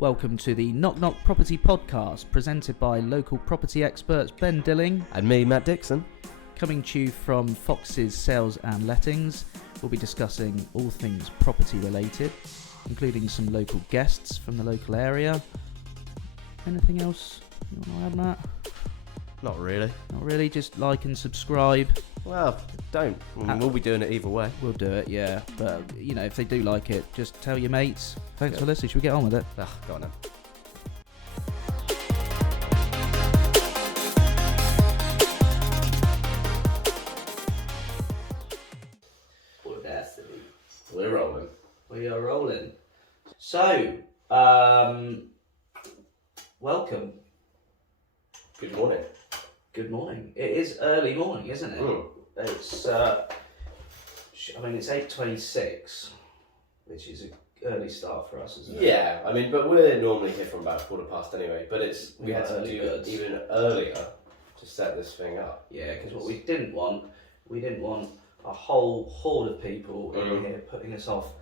Welcome to the Knock Knock Property Podcast, presented by local property experts Ben Dilling and me, Matt Dixon. Coming to you from Fox's Sales and Lettings. We'll be discussing all things property related, including some local guests from the local area. Anything else you want to add, Matt? Not really. Not really, just like and subscribe. Well, don't. We'll be doing it either way. We'll do it, yeah. But, you know, if they do like it, just tell your mates. Thanks for listening. Should we get on with it? Go on then. Audacity. We're rolling. We are rolling. So, welcome. Good morning. Good morning. It is early morning, isn't it? It's, it's 8:26, which is an early start for us, isn't it? Yeah, but we're normally here from about 15:15 anyway, but we had to early do birds. it even earlier to set this thing up. Yeah, because what we didn't want a whole horde of people in here putting us off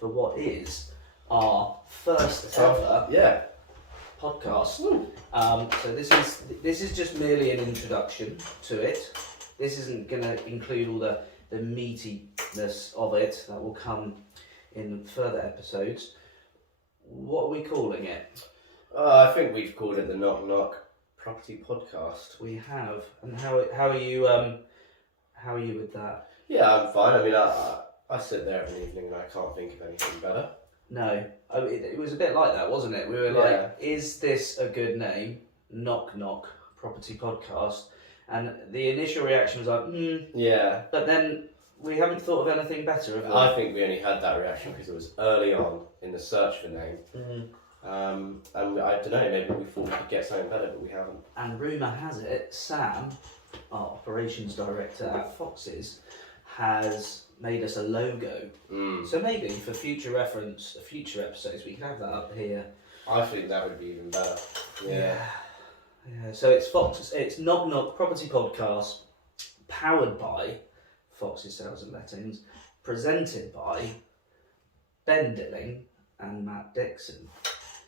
for what is our first ever podcast. So this is just merely an introduction to it. This isn't going to include all the meatiness of it that will come in further episodes. What are we calling it? I think we've called it the Knock Knock Property Podcast. We have. And how are you? How are you with that? Yeah, I'm fine. I sit there every evening and I can't think of anything better. No, it was a bit like that, wasn't it? We were like, is this a good name? Knock Knock Property Podcast. And the initial reaction was like, Yeah. But then we haven't thought of anything better, have we? I think we only had that reaction because it was early on in the search for name. And I don't know, maybe we thought we could get something better, but we haven't. And rumour has it, Sam, our operations director at Fox's, has made us a logo. So maybe for future reference, future episodes, we can have that up here. I think that would be even better. Yeah. So it's Knock Knock Property Podcast, powered by Fox's Sales and Lettings, presented by Ben Dilling and Matt Dixon.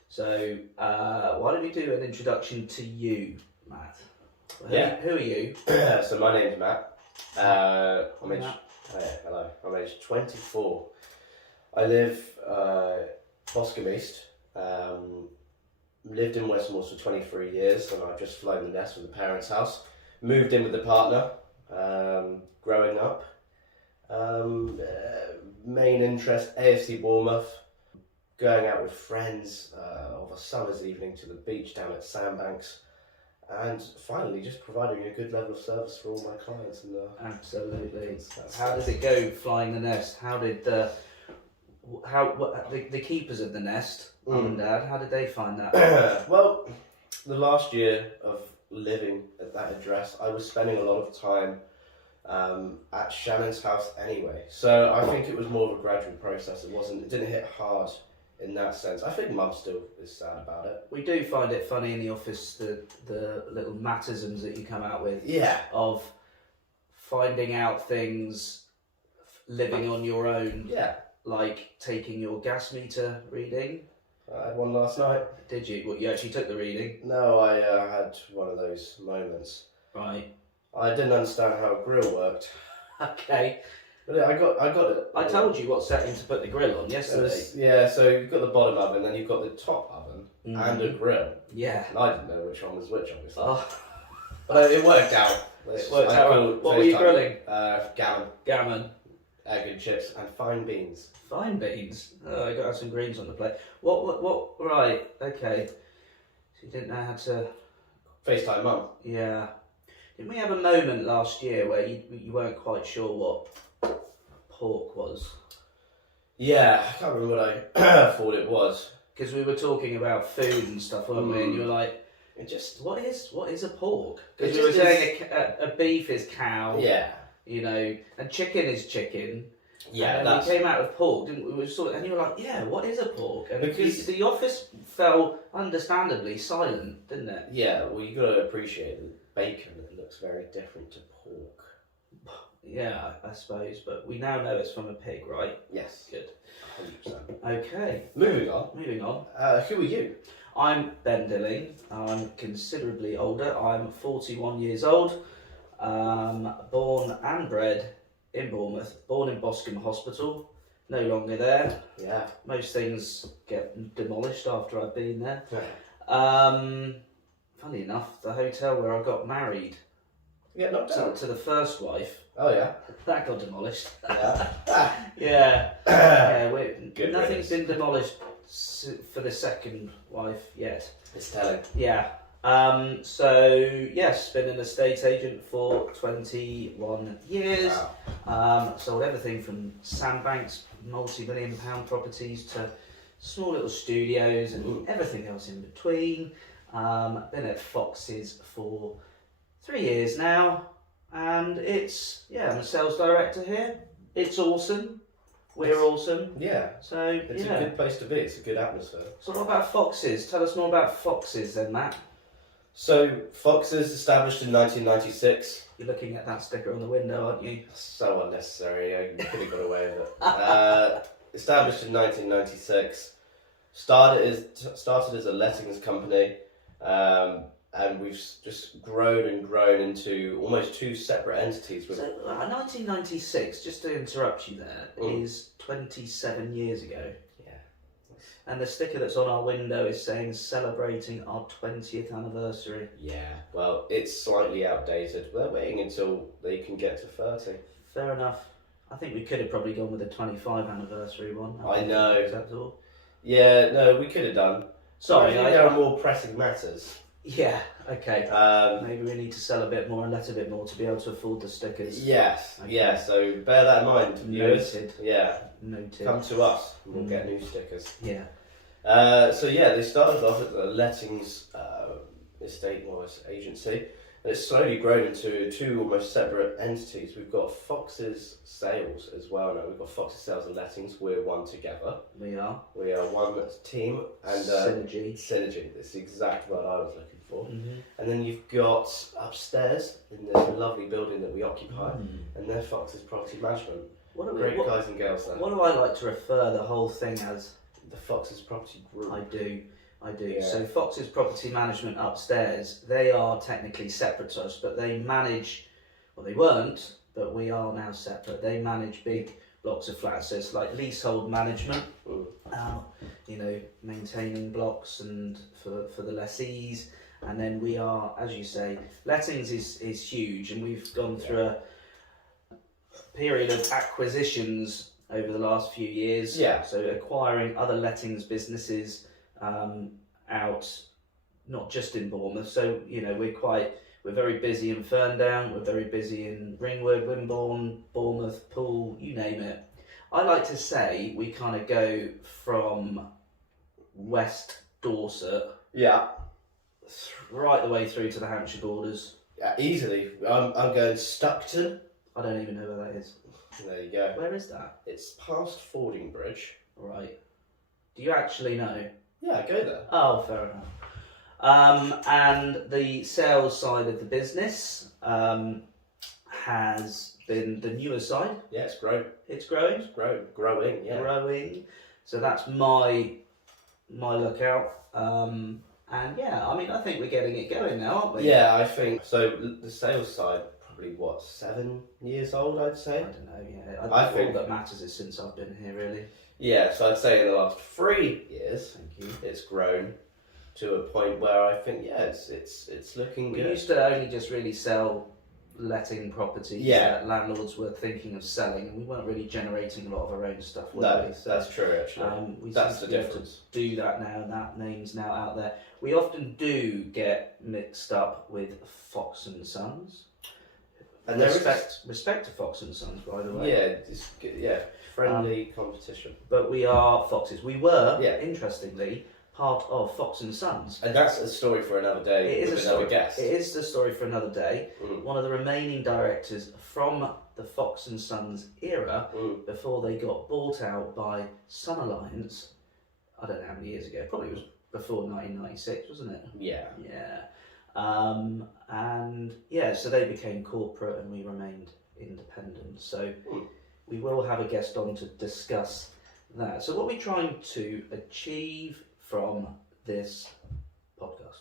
So why don't we do an introduction to you, Matt? Who are you? So my name's Matt. Hello. I'm aged 24. I live Boscombe East. Lived in Westmoreland for 23 years, and I've just flown the nest from the parents' house. Moved in with the partner. Growing up. Main interest, AFC Bournemouth. Going out with friends of a summer's evening to the beach down at Sandbanks. And finally, just providing a good level of service for all my clients. Absolutely. How did it go flying the nest? How did the keepers of the nest, Mum and Dad, how did they find that? Well, the last year of living at that address, I was spending a lot of time at Shannon's house anyway. So I think it was more of a gradual process. It didn't hit hard in that sense. I think Mum still is sad about it. We do find it funny in the office, the little mattisms that you come out with. Yeah. Of finding out things, living on your own. Yeah. Like taking your gas meter reading. I had one last night. Did you? Well, you actually took the reading? No, I had one of those moments. Right. I didn't understand how a grill worked. Okay. But I got it. I told you what setting to put the grill on yesterday. So you've got the bottom oven, then you've got the top oven and a grill. Yeah. And I didn't know which one was which, obviously. Oh. But it worked out. What were you grilling? Gammon. Egg and chips and fine beans. Fine beans? Oh, I got to have some greens on the plate. What, right, okay. So you didn't know how to... FaceTime Mum. Yeah. Didn't we have a moment last year where you weren't quite sure what pork was? Yeah, I can't remember what I thought it was. Because we were talking about food and stuff, weren't we? And you were like, what is a pork? Because we were saying a beef is cow. Yeah. You know, and chicken is chicken. Yeah, and we came out with pork, didn't we? And you were like, yeah, what is a pork? And because the office fell understandably silent, didn't it? Yeah, well, you got to appreciate that bacon looks very different to pork. Yeah, I suppose, but we now know it's from a pig, right? Yes. Good. 100%. Okay, Moving on. moving on. Who are you? I'm Ben Dilling. I'm considerably older. I'm 41 years old. Born and bred in Bournemouth. Born in Boscombe Hospital. No longer there. Yeah. Most things get demolished after I've been there. Funny enough, the hotel where I got married Yeah, knocked out. to the first wife, Oh yeah. that got demolished. Yeah. Yeah. Good Nothing's riddance. been demolished for the second wife yet. It's telling. Yeah. So yes, been an estate agent for 21 years. Wow. Sold everything from sandbanks, multi-million pound properties to small little studios and everything else in between. Been at Fox's for 3 years now, and I'm a sales director here. It's awesome. We're awesome. Yeah. So It's a good place to be. It's a good atmosphere. So what about Fox's? Tell us more about Fox's then, Matt. So Fox's established in 1996. You're looking at that sticker on the window, aren't you? So unnecessary. I could have got away with it. Established in 1996. Started as a lettings company, and we've just grown and grown into almost two separate entities. So 1996, just to interrupt you there, is 27 years ago. Yeah. And the sticker that's on our window is saying celebrating our 20th anniversary. Yeah. Well, it's slightly outdated. They're waiting until they can get to 30. Fair enough. I think we could have probably gone with a 25 anniversary one. I know. Acceptable. Yeah. No, we could have done. Sorry, I think there are more pressing matters. Yeah, okay. Um, Maybe we need to sell a bit more and let a bit more to be able to afford the stickers. Yes, Okay. yeah, so bear that in mind, viewers. Noted. Yeah, Noted. come to us and we'll get new stickers. Yeah. They started off at the lettings estate agency, and it's slowly grown into two almost separate entities. We've got Fox's Sales as well now. We've got Fox's Sales and Lettings. We're one together. We are. We are one team. And Synergy. Synergy, that's the exact word I was looking for. Mm-hmm. And then you've got upstairs in this lovely building that we occupy, and they're Fox's Property Management. Great guys and girls there. What do I like to refer the whole thing as? The Fox's Property Group. I do. Yeah. So Fox's Property Management upstairs, they are technically separate to us, but they manage, well they weren't, but we are now separate. They manage big blocks of flats, so it's like leasehold management, maintaining blocks and for the lessees. And then we are, as you say, lettings is huge, and we've gone through a period of acquisitions over the last few years. Yeah. So acquiring other lettings businesses out, not just in Bournemouth. So we're very busy in Ferndown. We're very busy in Ringwood, Wimborne, Bournemouth, Poole, you name it. I like to say we kind of go from West Dorset. Yeah. Right the way through to the Hampshire borders. Yeah, easily. I'm going Stuckton. I don't even know where that is. There you go. Where is that? It's past Fording Bridge. Right. Do you actually know? Yeah, I go there. Oh, fair enough. And the sales side of the business has been the newer side. Yeah, it's grown. It's growing. It's growing. Yeah. Growing. So that's my lookout. And yeah, I think we're getting it going now, aren't we? Yeah, I think so. The sales side, probably 7 years old, I'd I say. don't know. Yeah, I all think that matters is since I've been here, really. Yeah, so I'd say in the last 3 years, Thank you. it's grown to a point where I think it's looking We good. used to only just really sell letting properties that landlords were thinking of selling, and we weren't really generating a lot of our own stuff, were No, we? that's true actually. We That's seem the to be able difference. to do that now, and that name's now out there. We often do get mixed up with Fox and Sons. And there is- respect to Fox and Sons, by the way. Yeah, it's good, friendly competition. But we are Foxes. We were, Yeah. interestingly, part of Fox and Sons. And that's a story for another day It is with a another story. guest. It is the story for another day. Mm. One of the remaining directors from the Fox and Sons era, before they got bought out by Sun Alliance, I don't know how many years ago, probably was before 1996, wasn't it? Yeah. Yeah. So they became corporate and we remained independent. So we will have a guest on to discuss that. So what are we trying to achieve from this podcast?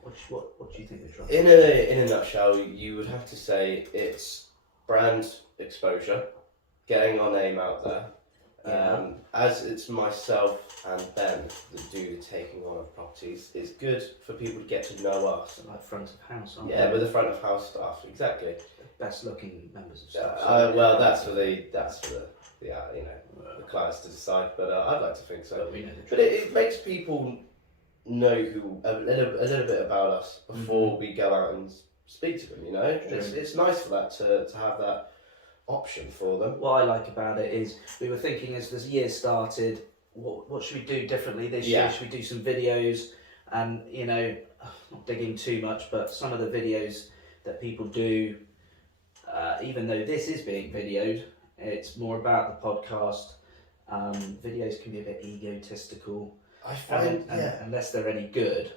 What do you think we're trying to do? In a nutshell, you would have to say it's brand exposure, getting our name out there. As it's myself and Ben that do the taking on of properties, it's good for people to get to know us. Like front of house, aren't Yeah, with the front of house staff, exactly. Best looking members of staff. Well, that's for the the clients to decide, but I'd like to think so. But we know the But it makes people know a little bit about us before we go out and speak to them. You know, it's nice for that to have that option for them. What I like about it is we were thinking as this year started, what should we do differently this year? Should we do some videos? And not digging too much, but some of the videos that people do, even though this is being videoed, it's more about the podcast. Videos can be a bit egotistical. I find, unless they're any good,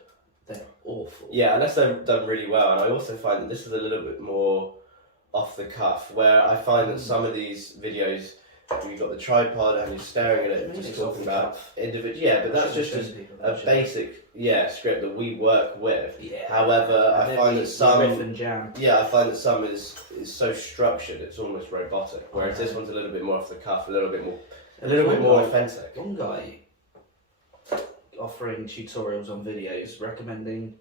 they're awful. Yeah, unless they're done really well. And I also find that this is a little bit more off the cuff, where I find that some of these videos, you've got the tripod and you're staring at it, just talking about individual. Yeah, but that's just a basic script that we work with. Yeah. However, I find that some riff and jam. Yeah, I find that some is so structured, it's almost robotic. Whereas this one's a little bit more off the cuff, a little bit more authentic. One guy offering tutorials on videos, recommending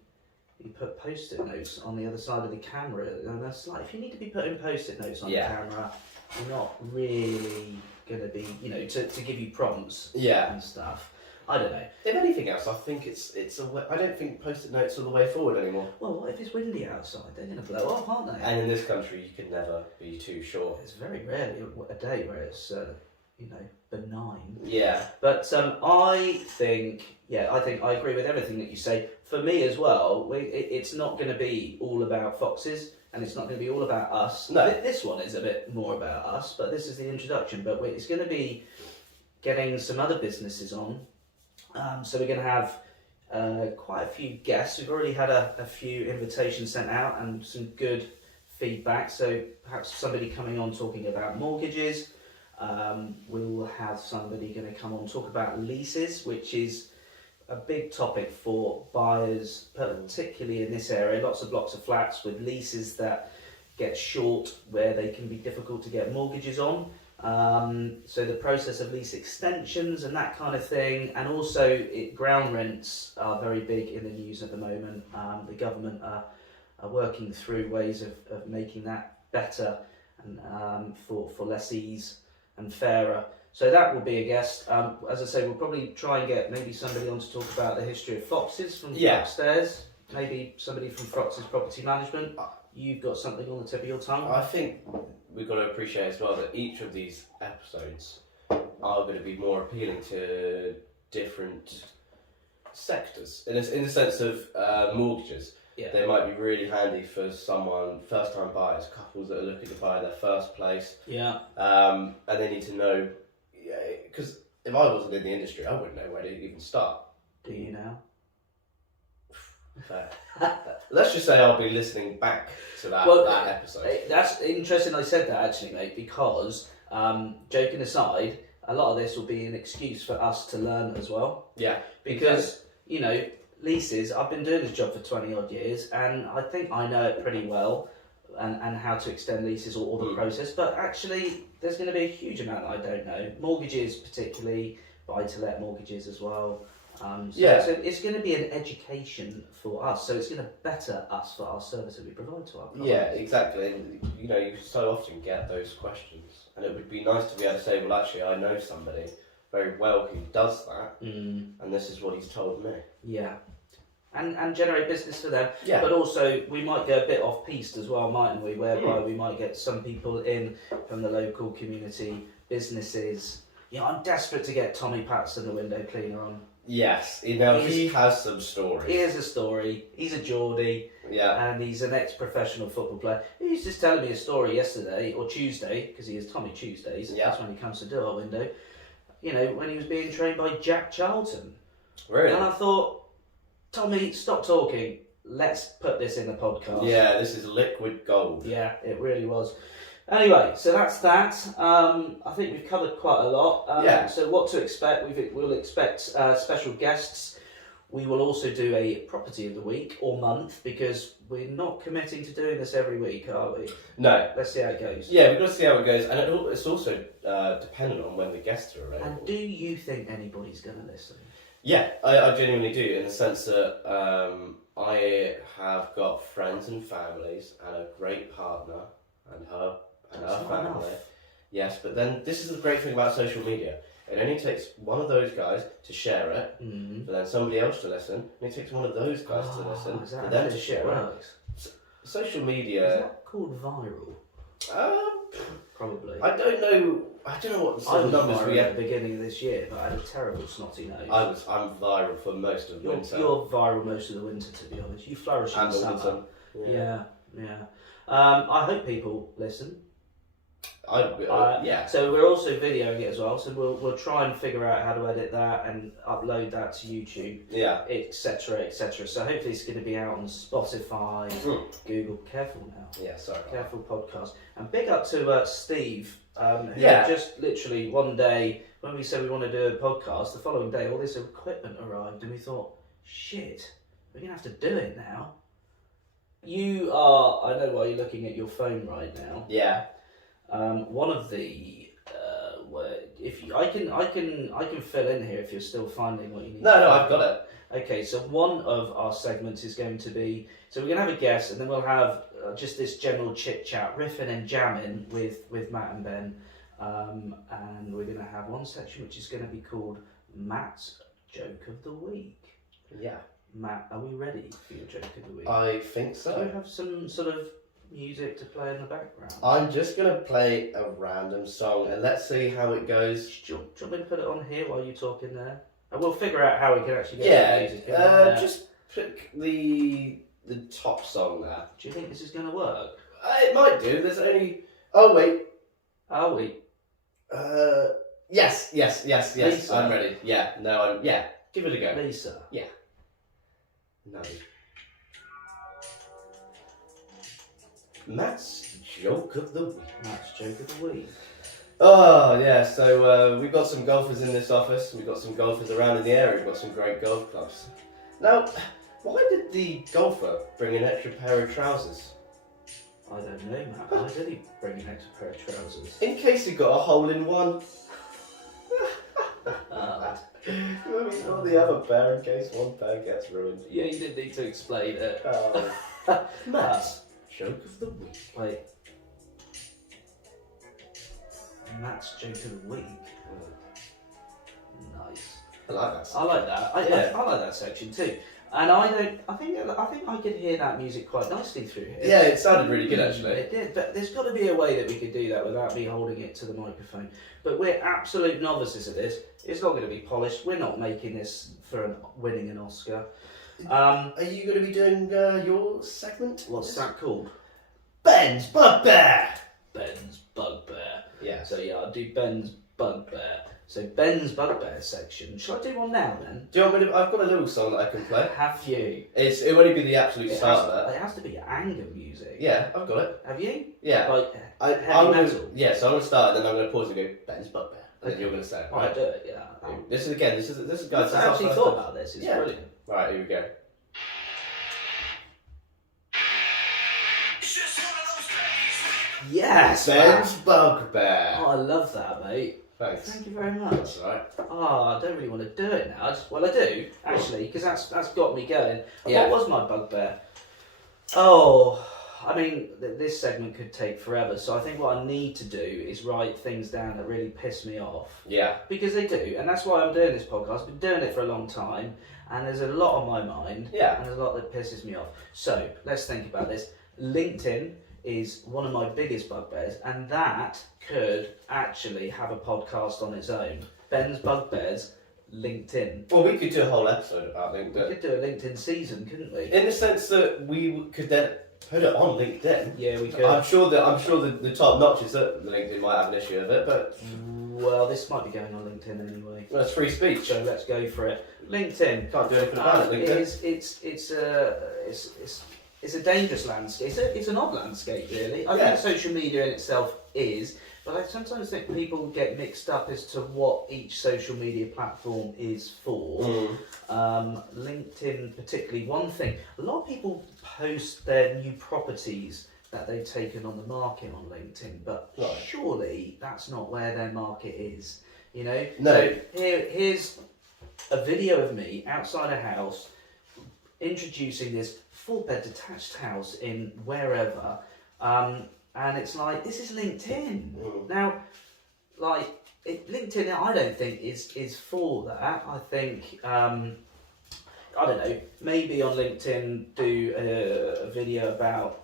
you put post-it notes on the other side of the camera, and that's like, if you need to be putting post-it notes on the camera, you're not really going to be, to give you prompts and stuff. I don't know. If anything else, I think I don't think post-it notes are the way forward anymore. Well, what if it's windy outside? They're going to blow up, aren't they? And in this country, you can never be too sure. It's very rarely a day where it's, benign. Yeah. But I think I agree with everything that you say. For me as well, it's not going to be all about foxes, and it's not going to be all about us. No. This one is a bit more about us, but this is the introduction. But it's going to be getting some other businesses on. So we're going to have quite a few guests. We've already had a few invitations sent out and some good feedback. So perhaps somebody coming on talking about mortgages. We'll have somebody going to come on and talk about leases, which is a big topic for buyers, particularly in this area. Lots of blocks of flats with leases that get short, where they can be difficult to get mortgages on. So the process of lease extensions and that kind of thing, and also ground rents are very big in the news at the moment. The government are working through ways of making that better and for lessees and fairer. So that will be a guest. As I say, we'll probably try and get maybe somebody on to talk about the history of foxes from upstairs. Maybe somebody from Foxes Property Management. You've got something on the tip of your tongue? I think we've got to appreciate as well that each of these episodes are going to be more appealing to different sectors. In the sense of mortgages. Yeah. They might be really handy for someone, first-time buyers, couples that are looking to buy their first place. Yeah. And they need to know, because if I wasn't in the industry, I wouldn't know where to even start. Do you now? Let's just say I'll be listening back to that episode. That's interesting I said that actually, mate, because, joking aside, a lot of this will be an excuse for us to learn as well. Yeah. Because, leases, I've been doing this job for 20 odd years, and I think I know it pretty well, and how to extend leases or the process, but actually there's going to be a huge amount that I don't know. Mortgages particularly, buy-to-let mortgages as well. So it's going to be an education for us, so it's going to better us for our service that we provide to our clients. Yeah, exactly. And, you so often get those questions, and it would be nice to be able to say, well, actually, I know somebody very well who does that, and this is what he's told me. Yeah. And generate business for them. Yeah. But also, we might go a bit off-piste as well, mightn't we? Whereby we might get some people in from the local community, businesses. I'm desperate to get Tommy Patterson, the window cleaner, on. Yes, he has some stories. He has a story. He's a Geordie. Yeah. And he's an ex-professional football player. He was just telling me a story yesterday, or Tuesday, because he is Tommy Tuesdays. Yeah. That's when he comes to do our window. When he was being trained by Jack Charlton. Really? And I thought, Tommy, stop talking. let's put this in a podcast. Yeah, this is liquid gold. Yeah, it really was. Anyway, so that's that. I think we've covered quite a lot. So what to expect? We'll expect special guests. We will also do a property of the week or month, because we're not committing to doing this every week, are we? No. Let's see how it goes. Yeah, we've got to see how it goes, and it's also dependent on when the guests are available. And do you think anybody's going to listen? Yeah, I genuinely do, in the sense that I have got friends and families and a great partner and her family. Enough. Yes, but then this is the great thing about social media. It only takes one of those guys to share it, for then somebody else to listen, and it takes one of those guys to listen, for them to share it. Social media... Is that called viral? Probably. I don't know what sort of numbers we at have. the beginning of this year, but I had a terrible snotty nose. I'm viral for most of winter. You're viral most of the winter, to be honest. You flourish in the summer. Yeah. I hope people listen. Yeah. So we're also videoing it as well. So we'll try and figure out how to edit that and upload that to YouTube. Yeah. Etc. Etc. So hopefully it's going to be out on Spotify, Google. Careful now. Yeah. Sorry. Careful podcast. And big up to Steve. Who just literally one day when we said we want to do a podcast, the following day all this equipment arrived and we thought, shit, we're gonna have to do it now. You are. I know why you're looking at your phone right now. Yeah. One of the I can fill in here if you're still finding what you need. No, I've got it. Okay, so one of our segments is going to be, so we're going to have a guest and then we'll have just this general chit chat, riffing and jamming with Matt and Ben, and we're going to have one section which is going to be called Matt's Joke of the Week. Yeah. Matt, are we ready for your joke of the week? I think so. Do you have some sort of music to play in the background? I'm just going to play a random song and let's see how it goes. Do you want me to put it on here while you're talking there? And we'll figure out how we can actually get the music. Just pick the top song there. Do you think this is going to work? It might do. There's only... Oh, wait. Are we? Yes. Lisa. I'm ready. Yeah. Give it a go. Lisa. Yeah. No. Matt's Joke of the Week. Matt's Joke of the Week. Oh, yeah, so we've got some golfers in this office, we've got some golfers around in the area, we've got some great golf clubs. Now, why did the golfer bring an extra pair of trousers? I don't know, Matt. Why did he bring an extra pair of trousers? In case he got a hole in one. Or the other pair in case one pair gets ruined. Yeah, you didn't need to explain it. Matt's Joke of the Week. Wait. Matt's Joke of the Week. Nice. I like that. I like that. I like that section too. And I think I could hear that music quite nicely through here. Yeah, it sounded really good actually. It did, but there's got to be a way that we could do that without me holding it to the microphone. But we're absolute novices at this. It's not going to be polished. We're not making this for winning an Oscar. Are you going to be doing your segment? What's that called? Ben's Bugbear! Ben's Bugbear. Yeah. So yeah, I'll do Ben's Bugbear. So Ben's Bugbear section. Shall I do one now then? Do you want me to? I've got a little song that I can play. Have you? It won't be the absolute start of that. It has to be anger music. Yeah, I've got it. Have you? Yeah. Like heavy metal? Yeah, so I'm going to start and then I'm going to pause and go, Ben's Bugbear. And then you're going to say it, Right, right? do it, yeah. This is guys. I actually thought about this. It's brilliant. Right, here we go. Yes! Ben's Bugbear. Oh, I love that, mate. Thanks. Thank you very much. That's all right. Oh, I don't really want to do it now. I do, actually, because that's got me going. Yeah. What was my bugbear? Oh, I mean, this segment could take forever, so I think what I need to do is write things down that really piss me off. Yeah. Because they do, and that's why I'm doing this podcast. I've been doing it for a long time, and there's a lot on my mind, Yeah. and there's a lot that pisses me off. So, let's think about this. LinkedIn is one of my biggest bugbears, and that could actually have a podcast on its own. Ben's Bugbears, LinkedIn. Well, we could do a whole episode about LinkedIn. We could do a LinkedIn season, couldn't we? In the sense that we could then put it on LinkedIn. Yeah, we could. I'm sure that the top notch is that LinkedIn might have an issue of it, but Well, this might be going on LinkedIn anyway. that's free speech. So let's go for it. LinkedIn. Can't do anything about it. It's a dangerous landscape. It's an odd landscape, really. I think social media in itself is, but I sometimes think people get mixed up as to what each social media platform is for. LinkedIn, particularly, one thing. A lot of people post their new properties that they've taken on the market on LinkedIn, but surely that's not where their market is. You know. No. So here's a video of me outside a house introducing this 4-bed detached house in wherever, and it's like, this is LinkedIn. Now, like, LinkedIn, I don't think is for that. I think, I don't know, maybe on LinkedIn do a video about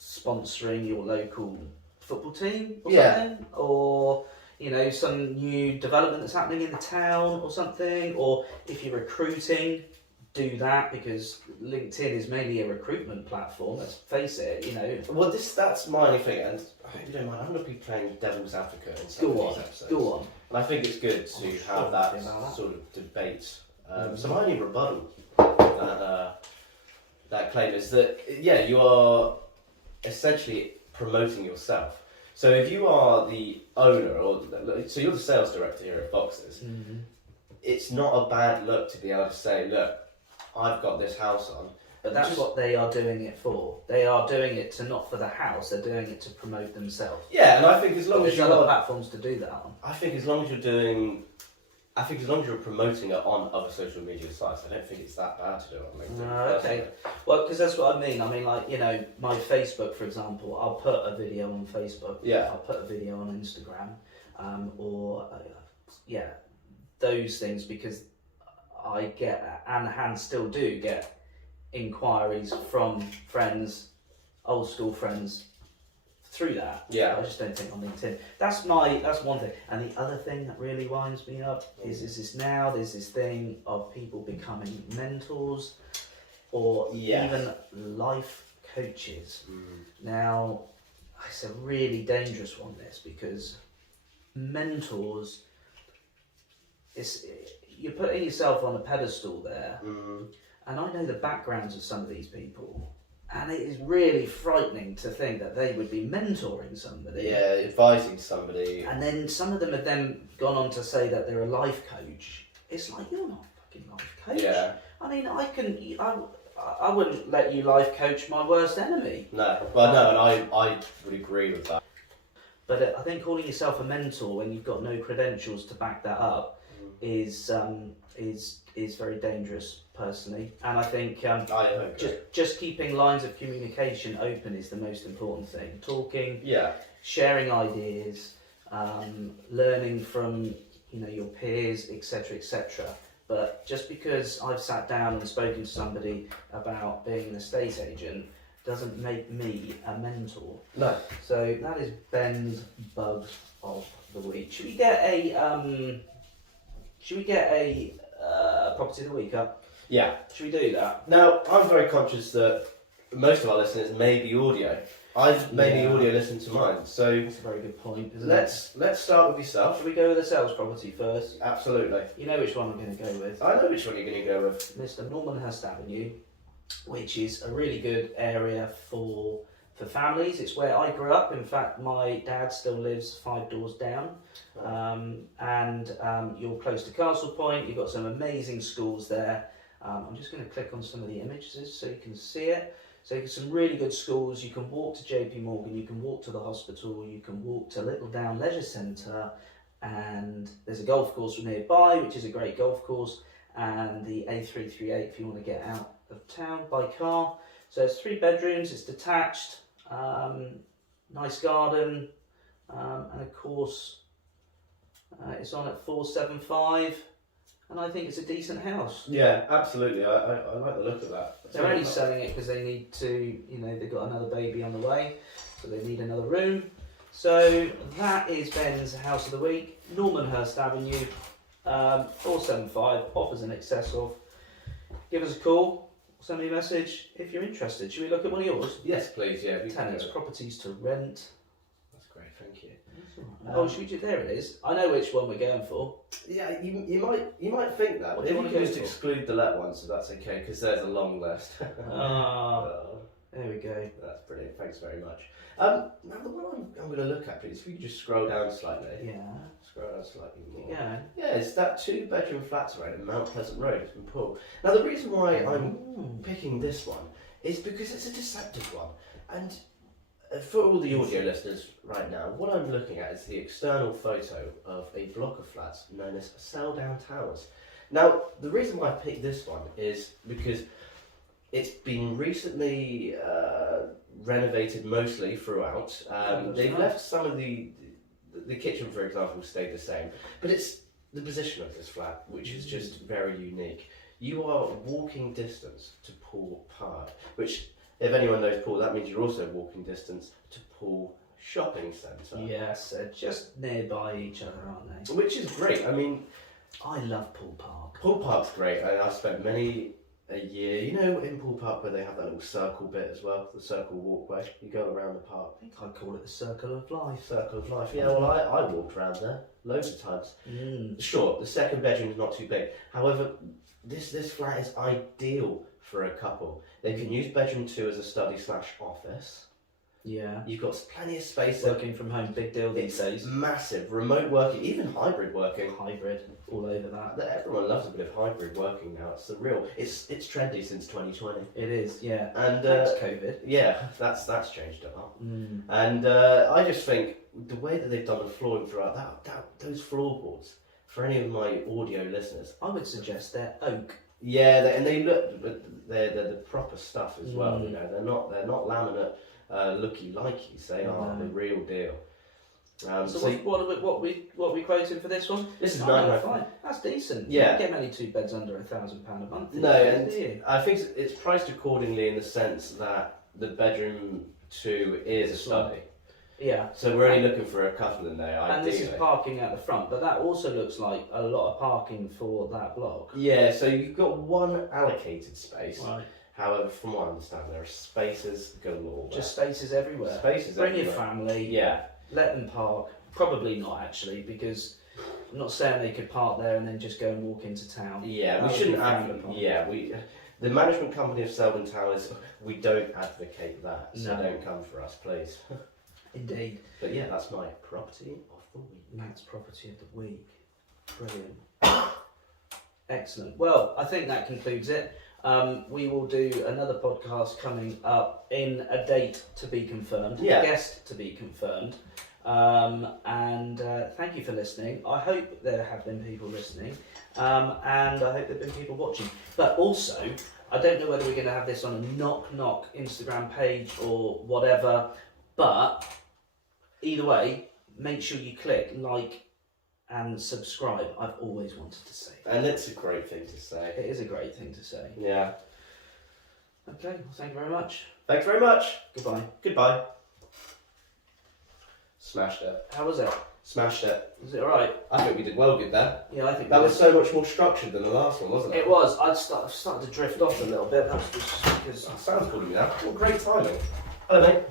sponsoring your local football team or something, or you know, some new development that's happening in the town or something, or if you're recruiting, do that, because LinkedIn is mainly a recruitment platform, let's face it, you know. Well, that's my only thing, and I hope you don't mind, I'm going to be playing devil's advocate in some of these episodes. Go on. And I think it's good to have that sort of debate. So my only rebuttal that claim is that, you are essentially promoting yourself. So if you are the owner, so you're the sales director here at Fox's, it's not a bad look to be able to say, look, I've got this house on. But that's what they are doing it for. They are doing it not for the house, they're doing it to promote themselves. Yeah, and I think as long as there's other platforms to do that on. I think as long as you're promoting it on other social media sites, I don't think it's that bad to do it on LinkedIn. Okay. Well, because that's what I mean. I mean, like, you know, my Facebook, for example, I'll put a video on Facebook. Yeah. I'll put a video on Instagram, those things, because I get, and still do get, inquiries from friends, old school friends, through that. Yeah. I just don't think on LinkedIn. That's one thing. And the other thing that really winds me up is there's this thing of people becoming mentors or even life coaches. Now, it's a really dangerous one, this, because mentors, you're putting yourself on a pedestal there, and I know the backgrounds of some of these people, and it is really frightening to think that they would be mentoring somebody. Yeah, advising somebody. And then some of them have then gone on to say that they're a life coach. It's like, you're not a fucking life coach. Yeah. I mean, I wouldn't let you life coach my worst enemy. No, well, no, and I would agree with that. But I think calling yourself a mentor when you've got no credentials to back that up is very dangerous, personally. And I think just keeping lines of communication open is the most important thing. Talking, sharing ideas, learning from your peers, etc., etc. But just because I've sat down and spoken to somebody about being an estate agent doesn't make me a mentor. No. So that is Ben's bug of the week. Should we get a property of the week up? Yeah. Should we do that? Now, I'm very conscious that most of our listeners may be audio. I've mainly audio listened to mine, so that's a very good point. Let's start with yourself. Should we go with the sales property first? Absolutely. You know which one I'm going to go with. I know which one you're going to go with. Mr. Normanhurst Avenue, which is a really good area for families. It's where I grew up. In fact, my dad still lives 5 doors down. You're close to Castle Point. You've got some amazing schools there. I'm just going to click on some of the images so you can see it. So you get some really good schools. You can walk to JP Morgan, you can walk to the hospital, you can walk to Little Down Leisure Centre, and there's a golf course nearby, which is a great golf course, and the A338 if you want to get out of town by car. So it's 3 bedrooms, it's detached, nice garden, and of course it's on at 475. And I think it's a decent house. Yeah, absolutely. I like the look of that. They're only selling it because they need to, they've got another baby on the way, so they need another room. So that is Ben's house of the week, Normanhurst Avenue, 475, offers in excess of. Give us a call, send me a message if you're interested. Should we look at one of yours? Yes, please. Yeah. Tenants, properties to rent. That's great. Thank you. That's all right. Oh, should we do? There it is. I know which one we're going for. Yeah, you might think that. What But do you if want you to go just for? exclude the let one, so that's okay, because there's a long list. There we go. That's brilliant. Thanks very much. Now the one I'm going to look at, please, if you could just scroll down slightly. Yeah. Scroll down slightly more. Yeah. Yeah, it's that 2-bedroom flat right in Mount Pleasant Road in Poole. Now the reason why I'm picking this one is because it's a deceptive one. And for all the audio listeners right now, what I'm looking at is the external photo of a block of flats known as Selldown Towers. Now, the reason why I picked this one is because it's been recently renovated mostly throughout. They've left some of the kitchen, for example, stayed the same, but it's the position of this flat, which is just very unique. You are walking distance to Poole Park, which, if anyone knows Poole, that means you're also walking distance to Poole Shopping Centre. Yes, they're just nearby each other, aren't they? Which is great. I mean, I love Poole Park. Poole Park's great. I've spent many a year, you know, in Poole Park where they have that little circle bit as well, the circle walkway. You go around the park. I think I'd call it the Circle of Life. Circle of Life. Yeah, well, I walked around there loads of times. Sure, the second bedroom is not too big. However, this flat is ideal for a couple. They can use bedroom 2 as a study/office. Yeah. You've got plenty of space. Working from home, big deal these It's days. massive. Remote working, even hybrid working. Hybrid, all over that. Everyone loves a bit of hybrid working now. It's the real. It's trendy since 2020. It is, yeah. And Thanks, COVID. yeah, that's changed a lot. And I just think the way that they've done the flooring throughout those floorboards for any of my audio listeners, I would suggest they're oak. yeah, they look, but they're the proper stuff as well. You know, they're not laminate looky likeys. They are the real deal. So what we quoting for this one? This is fine. That's decent. Yeah. You don't get many 2 beds under £1,000 a month. No, and do you? I think it's priced accordingly in the sense that the bedroom 2 is a study. Yeah. So we're only looking for a couple in there, ideally. And this is parking at the front, but that also looks like a lot of parking for that block. Yeah, so you've got one allocated space. Right. However, from what I understand, there are spaces galore. Just spaces everywhere. Spaces Bring everywhere. your family. Yeah. Let them park. Probably not actually, because I'm not saying they could park there and then just go and walk into town. Yeah, That we would shouldn't be frowned upon. the management company of Selldown Towers, we don't advocate that. So No. don't come for us, please. Indeed. But yeah, that's my property of the week. Matt's property of the week. Brilliant. Excellent. Well, I think that concludes it. We will do another podcast coming up in a date to be confirmed, Yeah. a guest to be confirmed. And thank you for listening. I hope there have been people listening, and I hope there have been people watching. But also, I don't know whether we're going to have this on a knock Instagram page or whatever, but either way, make sure you click like and subscribe. I've always wanted to say that. And it's a great thing to say. It is a great thing to say. Yeah. Okay, well, thank you very much. Thanks very much. Goodbye. Goodbye. Smashed it. How was it? Smashed it. Was it alright? I think we did well good there. Yeah, I think That we was so much more structured than the last one, wasn't it? It was. I'd started to drift off a little bit. That's just because. That sounds cool to me now. What great timing. Hello, mate.